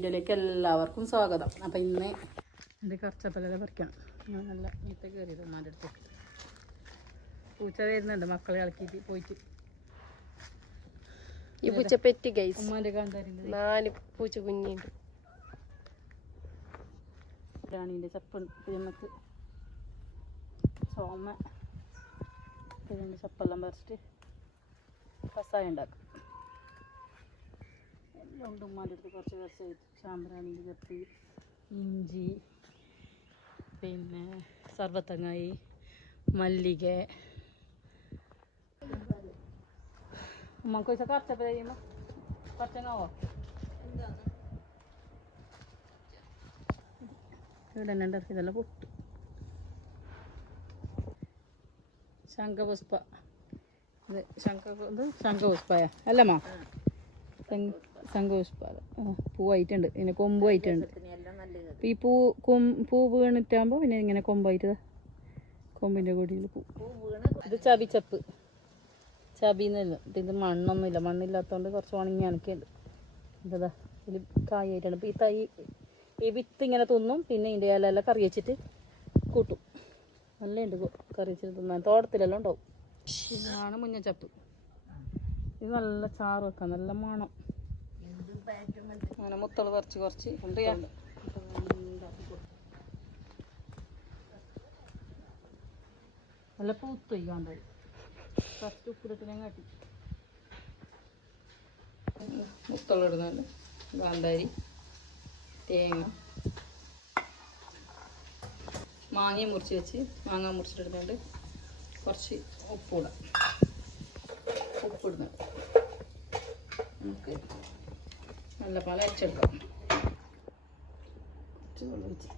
വീഡിയോയിലേക്ക് എല്ലാവർക്കും സ്വാഗതം. അപ്പം ഇന്ന് എൻ്റെ കറച്ചപ്പല പറിക്കണം. ഞാൻ നല്ല മുറ്റ കയറിയത് ഉമ്മാൻ്റെ അടുത്തേക്ക്. പൂച്ച വരുന്നുണ്ട് മക്കളെ ഇളക്കിയിട്ട് പോയിട്ട്. ഈ പൂച്ച പെറ്റ് ഗൈസ്. ഉമ്മാൻ്റെ കാന്താരിൻ്റെ 4 പൂച്ച കുഞ്ഞുണ്ട്. രാണീൻ്റെ ചപ്പ് നമുക്ക് സോമ ഇതിൻ്റെ ചപ്പെല്ലാം പറിച്ചിട്ട് കസായം ഉണ്ടാക്കും. എല്ലാം ഉണ്ട് ഉമ്മാൻ്റെ അടുത്ത്. കുറച്ച് കുറച്ച് ചാമ്പരാണിൻ്റെ ചപ്പ്, ഇഞ്ചി, പിന്നെ സർവത്തങ്ങായി, മല്ലിക. ഉമ്മക്ക് വെച്ചാൽ കറച്ചപ്പ ചെയ്യുമ്പോൾ കുറച്ചങ്ങാവോ ഇവിടെ തന്നെ ഉണ്ടാക്കി. ഇതെല്ലാം പൊട്ടു. ശംഖപുഷ്പ, ഇത് ശംഖപുഷ്പയ അല്ലമ്മ? ശംഖപുഷ്പ പൂവായിട്ടുണ്ട്. പിന്നെ കൊമ്പായിട്ടുണ്ട്. ഈ പൂ വീണിട്ടാകുമ്പോൾ പിന്നെ ഇങ്ങനെ കൊമ്പായിട്ട് കൊമ്പിൻ്റെ കൊടിയിൽ പൂ. ഇത് ചബിച്ചപ്പ്, ചബിന്നല്ല. ഇത് മണ്ണൊന്നുമില്ല. മണ്ണില്ലാത്തതുകൊണ്ട് കുറച്ച് ഉണങ്ങി അനക്കുണ്ട്. എന്താ ഇതിൽ കായായിട്ടാണ്. ഇപ്പോൾ ഈ തൈ ഈ വിത്ത് ഇങ്ങനെ തിന്നും. പിന്നെ ഇതിൻ്റെ ഇലയെല്ലാം കറി വെച്ചിട്ട് കൂട്ടും. നല്ല ഉണ്ട് കറി വെച്ചിട്ട് തിന്നാൻ. തോട്ടത്തിലെല്ലാം ഉണ്ടാവും. ഇതാണ് മുഞ്ഞച്ചപ്പ്. ഇത് നല്ല ചാറ് വെക്കാം. നല്ല മണം. അങ്ങനെ മുത്തള് കുറച്ച് ഉണ്ട്. നല്ല പൂത്ത് കാന്താരി ഫസ്റ്റ് ഉപ്പിലിട്ട് ഞാൻ കാട്ടി. മുത്തളിടുന്നുണ്ട്. കാന്താരി, തേങ്ങ, മാങ്ങ മുറിച്ച് വെച്ച് മാങ്ങ മുറിച്ചിട്ടിടുന്നുണ്ട്. കുറച്ച് ഉപ്പിടാം. ഉപ്പിടുന്നുണ്ട്. നമുക്ക് നല്ല പാൽ അരച്ചെടുക്കാം. വെള്ളം ഒഴിച്ച്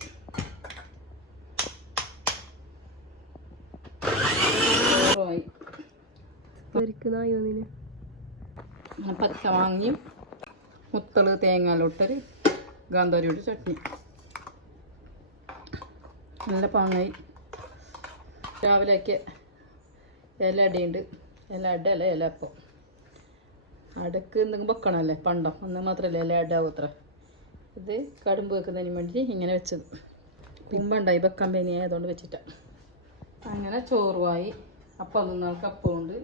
പച്ച മാങ്ങയും മുത്തള് തേങ്ങാലോട്ടൊരു ഗാന്ധാരിയോട് ചട്നി. നല്ല പാങ്ങായി. രാവിലെയൊക്കെ ഇല അടയുണ്ട്. ഇല അട അല്ല ഇല അപ്പം. അടക്ക് എന്തെങ്കിലും വെക്കണമല്ലേ പണ്ടം. ഒന്ന് മാത്രമല്ല ഇല അടാവും അത്ര. ഇത് കടുമ്പ് വെക്കുന്നതിന് വേണ്ടി ഇങ്ങനെ വെച്ചത്. പിമ്പണ്ടായി വെക്കാൻ വേണ്ടി ആയതുകൊണ്ട് വെച്ചിട്ടാണ്. അങ്ങനെ ചോറുമായി. അപ്പം തിന്നാൾക്ക് അപ്പമുണ്ട്.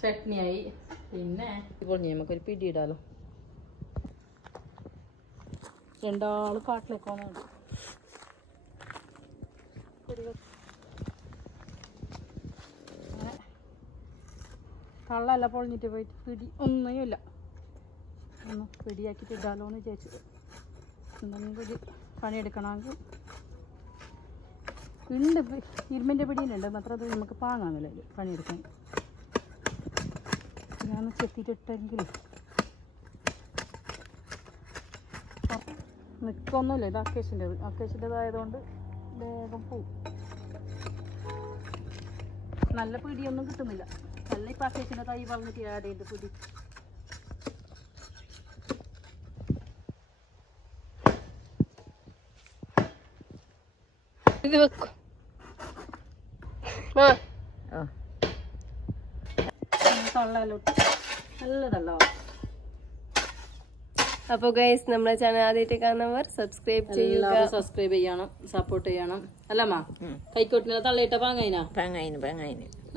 ചട്നിയായി. പിന്നെ പൊളിഞ്ഞ് നമുക്കൊരു പിടി ഇടാലോ. രണ്ടാൾ കാട്ടിലേക്ക് പോകുന്നുണ്ട്. അങ്ങനെ കള്ളല്ല പൊളിഞ്ഞിട്ട് പോയിട്ട് പിടി ഒന്നുമില്ല. ഒന്ന് പിടിയാക്കിയിട്ട് ഇടാലോ എന്ന് വിചാരിച്ചത്. എന്തെങ്കിലും പിടി പണിയെടുക്കണമെങ്കിൽ ഉണ്ട്. ഇരുമ്പിൻ്റെ പിടിയിലുണ്ട്. മാത്രം അത് നമുക്ക് പാങ്ങാമല്ലോ ഇത് പണിയെടുക്കാൻ. ഞാൻ ചെത്തിയിട്ടെങ്കിൽ നിൽക്കൊന്നുമില്ല. ഇത് അക്കേഷ്യൻ്റെതായതുകൊണ്ട് വേഗം പോവും. നല്ല പിടിയൊന്നും കിട്ടുന്നില്ല. നല്ല ഇപ്പം അക്കേഷ്യൻ്റെ തൈ പറഞ്ഞിട്ട് ആടെയുണ്ട് പിടി. ഇത് വെക്കും. തള്ളലോട്ട് നല്ലതല്ലോ. അപ്പോൾ ഗൈസ് നമ്മളെ ചാനൽ ആദ്യമായിട്ട് കാണുന്നവർ സബ്സ്ക്രൈബ് ചെയ്യുക. സബ്സ്ക്രൈബ് ചെയ്യണം, സപ്പോർട്ട് ചെയ്യണം. അല്ലമ്മ കൈക്കോട്ടിനെ തള്ളയിട്ട പാങ്ങൈനാ? പാങ്ങായിന്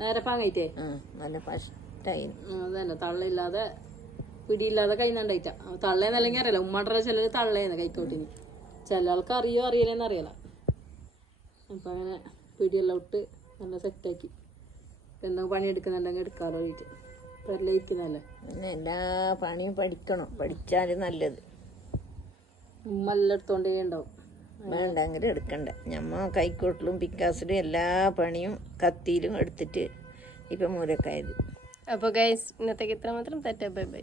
നേരെ പാങ്ങൈറ്റേ നല്ല ഫസ്റ്റായിന്. അതന്നെ തള്ളയില്ലാതെ പിടിയില്ലാതെ കൈനണ്ടായിട്ട. തള്ളേന്നല്ലെങ്കിൽ അറിയില്ല. ഉമ്മാടെ ചിലർ തള്ളേന്ന് കൈക്കോട്ടിന്. ചില ആൾക്ക് അറിയോ അറിയില്ലെന്ന് അറിയില്ല. അപ്പം അങ്ങനെ പിടിയെല്ലാം ഇട്ട് നല്ല സെറ്റാക്കി. എന്തെങ്കിലും പണിയെടുക്കുന്നുണ്ടെങ്കിൽ എടുക്കാമല്ലോ വീട്ടിൽ. പെരലയിക്കുന്നല്ലേ. പിന്നെ എല്ലാ പണിയും പഠിക്കണം. പഠിച്ചാൽ നല്ലത്. ഉമ്മ എല്ലാം എടുത്തോണ്ടേ ഉണ്ടാവും. വേണ്ടെങ്കിലും എടുക്കണ്ട. ഞമ്മ കൈക്കോട്ടിലും പിക്കാസിലും എല്ലാ പണിയും കത്തിയിലും എടുത്തിട്ട് ഇപ്പം മൂലക്കായത്. അപ്പോൾ ഗൈസ് ഇന്നത്തേക്ക് ഇത്ര മാത്രം. Bye bye.